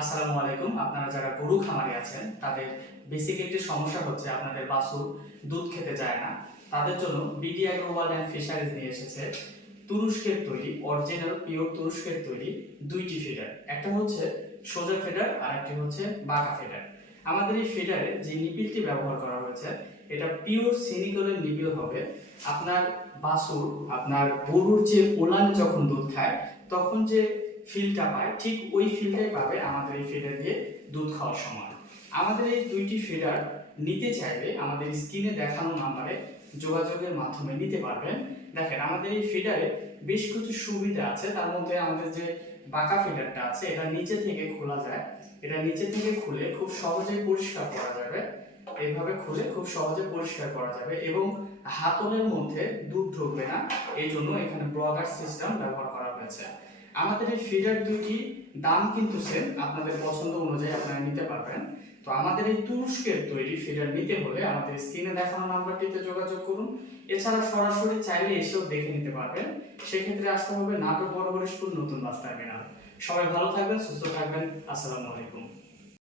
আসসালামু আলাইকুম। আপনারা যারা গরু খামারে আছেন তাদের বেসিক একটি সমস্যা হচ্ছে আপনাদের বাছুর দুধ খেতে চায় না। তাদের জন্য BD agro world and fisheries নিয়ে এসেছে তুরস্কের তৈরি অরিজিনাল পিওর তুরস্কের তৈরি দুইটি ফিডার। একটা হচ্ছে সোজা ফিডার আর একটি হচ্ছে বাঁকা ফিডার। আমাদের এই ফিডারে যে নিপিলটি ব্যবহার করা হয়েছে এটা পিওর সিনিকলের নিপিল হবে। আপনার বাছুর আপনার গরুর যে ওলানে যখন দুধ খায় তখন যে ফিলটা পায় ঠিক ওই ফিলটাই পাবে আমাদের এই ফিডার দিয়ে দুধ খাওয়ার সময়। আমাদের এই দুইটি ফিডার নিতে চাইলে আমাদের স্ক্রিনে দেখানো নাম্বারে যোগাযোগের মাধ্যমে নিতে পারবেন। দেখেন আমাদের এই ফিডারে বেশ কিছু সুবিধা আছে, তার মধ্যে আমাদের যে বাঁকা ফিডারটা আছে এটা নিচে থেকে খোলা যায়। এটা নিচে থেকে খুলে খুব সহজেই পরিষ্কার করা যাবে। এইভাবে খুলে খুব সহজে পরিষ্কার করা যাবে এবং হাতলের মধ্যে দুধ ঢুকবে না, এই জন্য এখানে ব্লগার সিস্টেম ব্যবহার করা হয়েছে। আমাদের এই ফিডার দুইটি দাম কিন্তু সেম, আপনাদের পছন্দ অনুযায়ী আপনারা নিতে পারবেন। তো আমাদের এই তুরস্কের তৈরি ফিডার নিতে হলে আমাদের স্ক্রিনে দেখানো নাম্বারটিতে যোগাযোগ করুন। এছাড়া সরাসরি চাইলে এসেও দেখে নিতে পারবেন। সেক্ষেত্রে আসতে হবে নাটোর বড় স্কুল নতুন বাস টার্মিনাল। সবাই ভালো থাকবেন, সুস্থ থাকবেন। আসসালামু আলাইকুম।